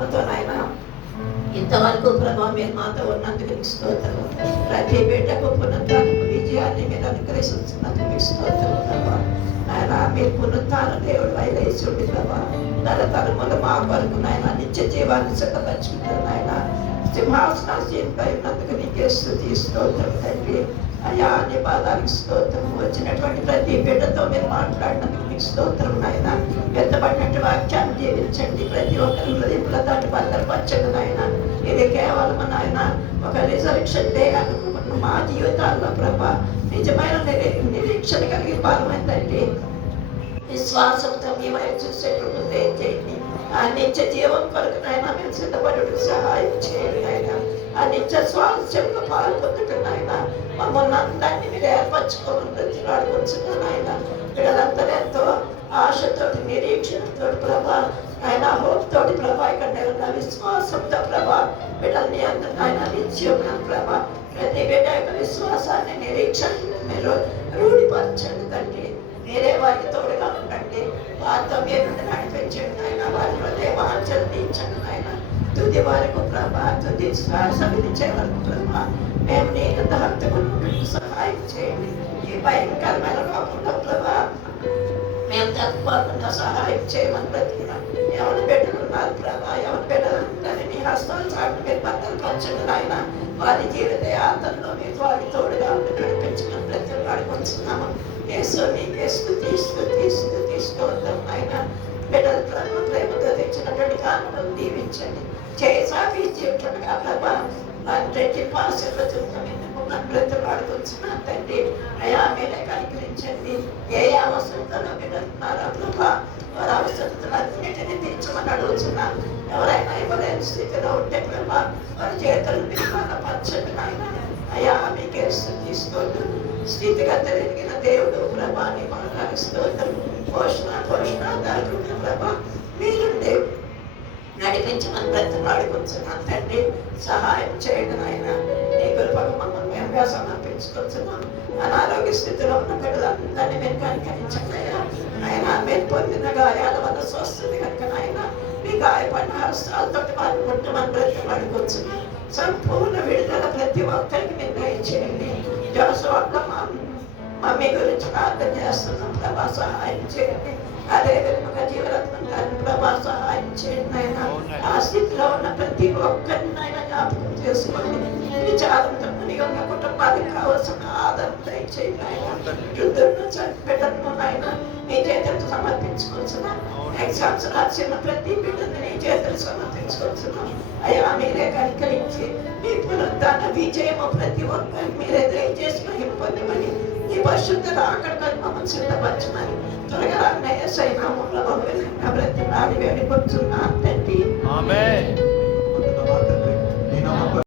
నాయన ఇంతవరకు ప్రభావ మీరు మాతో ఉన్నందుకు మీకు స్తోత్రం. ప్రతి బిడ్డకు పునరుత్థానం విజయాన్ని మీరు అనుగ్రహిస్తున్నందుకు మీకు స్తోత్రం ప్రభా. ఆయన మీరు పునరుత్థాన దేవుడు వైలేసుడి ప్రభా. తరతరములు మా కొరకు నాయన నిత్య జీవాన్ని సిద్ధపరచుకుంటారు నాయన. సింహాసనాసీనుపై ఉన్నందుకు నీకే స్తుతి స్తోత్రం తండ్రి. అయా నీ పాదాలకు స్తోత్రం. వచ్చినటువంటి ప్రతి బిడ్డతో మీరు మాట్లాడినందుకు మీకు స్తోత్రం నాయన. వ్యక్తపడినట్టు వాక్యాన్ని జీవించండి. ప్రతి ఒక్కరి హృదయంలో దాన్ని భద్రపరచండి నాయన. ఇది కేవలం నాయన ఒక రిజర్వేషన్ డే అనుకున్న మా జీవితాల్లో ప్రభా నిజమైన నిరీక్షణ కలిగి బలమైందండి. విశ్వాసంతో మీ వైపు చూసేటప్పుడు చేయండి. ఆ నిత్య జీవం కొరకు నాయన మేము సిద్ధపడు సహాయం చేయండి ఆయన. ఆ నిత్య స్వాస్థ్యంలో పాల్పొందుతున్నాయన. మమ్మల్ని అందరినీ మీరు ఏర్పరచుకోమని ప్రతిలాడుకుంటున్నాను ఆయన. వీళ్ళంతా ఎంతో ఆశతో నిరీక్షణతో ప్రభా ఆయన హోప్తోటి ప్రభా ఇక్కడ ఉన్న విశ్వాసంతో ప్రభా వీళ్ళని అందరూ ఆయన నిత్యం ప్రభా ప్రతి బిడ్డ యొక్క విశ్వాసాన్ని నిరీక్షణ మీరు రూఢిపరచండి తండ్రి. మీరే వారికి తోడుగా ఉండండి. వారితో మీరు నడిపించండి ఆయన. వారి హృదయ వాంఛలు తీర్చండి ఆయన. తుది వరకు ప్రభా తుది శ్వాస విడిచే వరకు ప్రభా మేము నీ హత్తుకుని సహాయం చేయండి. ఈ భయంకరమైన లోకంలో ప్రభా మేము తప్పకుండా సహాయం చేయమని ప్రతిన్నాం. ఎవరి బిడ్డలు ఉన్నారు ప్రభా, ఎవరి బిడ్డలందరినీ నీ హస్తాలు చాటు మీరు భద్రపరచండి నాయన. వారి జీవిత యాత్రలో మీరు వారి తోడుగా ఉండి నడిపించమని ప్రతి అడుగుతున్నాము. యేసు నీకే స్తుతి స్తుతి స్తుతి స్తోత్రం నాయన. బిడ్డల ప్రభు ప్రేమతో తెచ్చినటువంటి కారణం దీవించండి. చేసాపి చెట్టుగా ప్రభా రెడ్డి పాశుతున్నాం. బ్రతులు అడుగుతున్నాను తండ్రి. అయా మీరే కనికరించండి. ఏ అవసరంతో బిడ్డలున్నారో ప్రభా వారి అవసరతలన్నిటినీ తీర్చమని అడుగుతున్నాను. ఎవరైనా ఇవ్వలేని స్థితిలో ఉంటే ప్రభా వారి చేతులు మీరు బలపరచండి నాయన. అయా మీకే స్తుతి స్తోత్రం. స్థితిగతులు ఎదిగిన దేవుడు ప్రభా నీ మనకు స్తోత్రం. పోషణాదారుడు ప్రభా మీరుండే నడిపించమని బ్రతులాడుకుంటున్నాను తండ్రి. సహాయం చేయడం ఆయన. నీ కృపకు మమ్మల్ని మేముగా సమర్పించుకుంటున్నాం. అనారోగ్య స్థితిలో ఉన్న బిడ్డలందరినీ మీరు కనికరించండి అయ్యా. ఆయన మీరు పొందిన గాయాల వల్ల స్వస్థత కనుక నాయన మీ గాయపడిన హస్తాలతో వారిని ముట్టమని బ్రతులాడుకుంటున్నాం. సంపూర్ణ విడుదల ప్రతి ఒక్కరికి మీరు దయచేయండి. జోసవక్క మమ్మీ గురించి ప్రార్థన చేస్తున్నాం ప్రభా సహాయం చేయండి. అదే విధంగా జీవరత్నం గారిని ప్రభా సహాయం చేయండి ఆయన. ఆ స్థితిలో ఉన్న ప్రతి ఒక్కరిని ఆయన జ్ఞాపకం చేసుకోండి. విచారంతో మునిగి ఉన్న కుటుంబానికి కావాల్సిన ఆదరణ దయచేయండి ఆయన. యుద్ధంలో బిడ్డలను ఆయన నీ చేతులకు సమర్పించుకొచ్చున్నాం. ఎగ్జామ్స్ రాసిన ప్రతి బిడ్డను నీ చేతులు సమర్పించుకొచ్చున్నాం. అయ్యా మీరే కనికరించి మీ పునరుద్ధాన విజయము ప్రతి ఒక్కరికి మీరే దయచేసి మహిమ పొందమని ఈ పరిశుద్ధులు అక్కడికి మమ్మల్ని సిద్ధపరచమని త్వరగా అన్నయ్య సైనామంలో బ్రతిమాడి వేడుకొచ్చున్నాను.